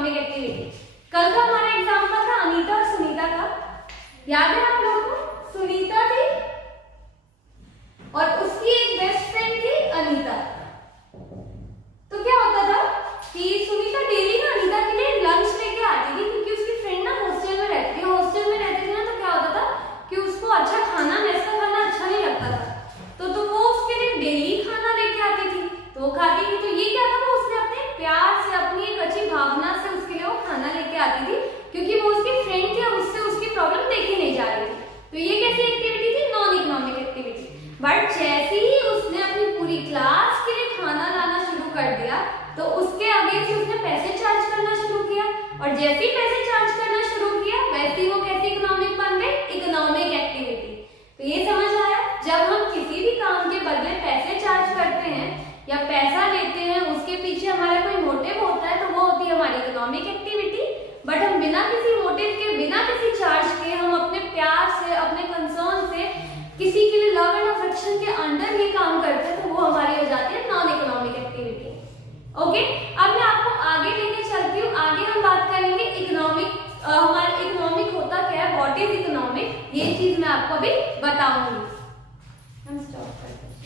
Economic activity. कल का हमारा एग्जाम्पल था अनीता और सुनीता का, याद है आप लोगों को? सुनीता थी और उसकी एक बेस्ट फ्रेंड थी अनीता। तो क्या होता था कि सुनीता डेली ना अनीता के लिए लंच लेके आती थी, क्योंकि उसकी फ्रेंड ना हॉस्टल में रहती थी। हॉस्टल में रहती थी ना, तो क्या होता था कि उसको अच्छा खाना, मेस का खाना अच्छा नहीं लगता था, तो वो उसके लिए डेली खाना लेके आती थी, तो वो खाती थी। तो ये क्या था, वो उसने अपने प्यार से, अपनी एक अच्छी भावना से उसके लिए वो खाना लेके आती थी, क्योंकि वो उसकी फ्रेंड थी और उससे उसकी प्रॉब्लम देखी नहीं जा रही थी। तो ये कैसी एक्टिविटी थी? Non economic activity. बट जैसे ही उसने अपनी पूरी क्लास के लिए खाना लाना शुरू कर दिया, तो उसके आगे से उसने पैसे चार्ज करना शुरू किया, और जैसे ही पैसे चार्ज करना शुरू किया, वैसे ही वो कैसी इकोनॉमिक बन गई? Economic activity. तो ये समझ आया, जब हम किसी भी काम के बदले पैसे चार्ज करते हैं या पैसा लेते हैं, उसके पीछे हमारा कोई मोटिव होता है, तो वो होती है हमारी इकोनॉमिक एक्टिविटी। बट हम बिना किसी मोटिव के, बिना किसी चार्ज के, हम अपने प्यार से, अपने कंसर्न से, किसी के लिए लव एंड अफेक्शन के अंडर ये काम करते हैं, तो वो हमारी हो जाती है नॉन इकोनॉमिक एक्टिविटी। ओके, अब मैं आपको आगे लेके चलती हूँ। आगे हम बात करेंगे इकोनॉमिक, हमारा इकोनॉमिक होता क्या है, व्हाट इज इकोनॉमिक, ये चीज मैं आपको अभी बताऊंगी। हम स्टॉप करते हैं।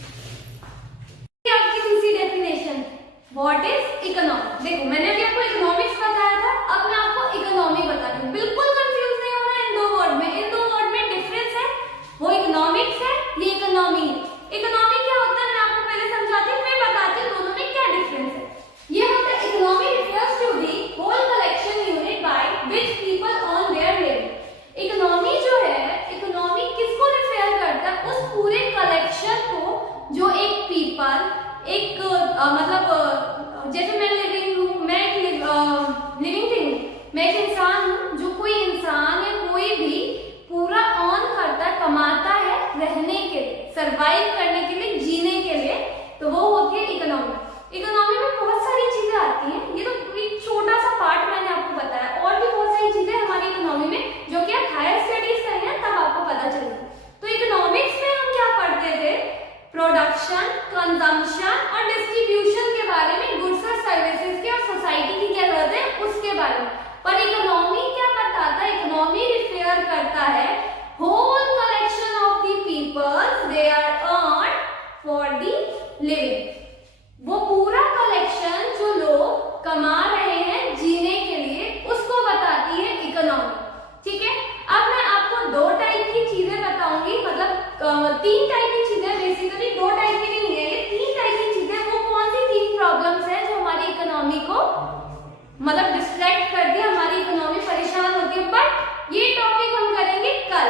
आपकी दूसरी डेफिनेशन, व्हाट इज इकोनॉमिक। देखो, मैंने अभी आपको इकोनॉमिक्स बताया था, अब मैं आपको इकोनॉमी बताती हूँ। बिल्कुल कंफ्यूज नहीं होना इन दो वर्ड में, इन दो वर्ड में डिफरेंस है। वो इकोनॉमिक्स है, ये इकोनॉमी है। इकोनॉमी क्या होता है मैं आपको पहले समझाती हूँ, फिर बताती हूँ दोनों में क्या डिफरेंस है। ये होता है economy refers to the whole collection unit by which people earn their living। Economy जो है, इकोनॉमी किसको रेफर करता है? उस पूरे कलेक्शन को जो एक पीपल, एक मतलब जैसे मैं लिविंग हूँ, मैं एक लिविंग थिंग, मैं एक इंसान हूँ, जो कोई इंसान या कोई भी पूरा अर्न करता है, कमाता है रहने के लिए, सरवाइव करने के लिए, जीने के लिए, तो वो होती है इकोनॉमी। इकोनॉमी में बहुत सारी चीजें आती हैं, ये तो एक छोटा सा पार्ट मैंने आपको बताया, और भी बहुत सारी चीजें हमारी इकोनॉमी में, जो कि आप हायर स्टडीज करेंगे तब आपको पता चलेगा। तो इकोनॉमिक्स में हम क्या पढ़ते थे? प्रोडक्शन, कंजम्पशन और डिस्ट्रीब्यूशन के बारे में, गुड्स और सर्विसेज के, और सोसाइटी की क्या जरूरत है उसके बारे में। पर इकोनॉमी क्या बताता है? इकोनॉमी रिफर करता है whole collection of the peoples, they are earn for the living. वो पूरा कलेक्शन जो लोग कमा रहे हैं जीने के लिए, उसको बताती है इकोनॉमी। ठीक है, अब मैं आपको दो टाइप की चीजें बताऊंगी, मतलब तीन टाइप की चीजें, बेसिकली दो टाइप की नहीं है, ये तीन टाइप की चीजें। वो कौन सी तीन प्रॉब्लम्स हैं जो हमारी इकोनॉमी को मतलब डिस्ट्रैक्ट कर दिया, हमारी इकोनॉमी परेशान होती है। बट ये टॉपिक हम करेंगे कल।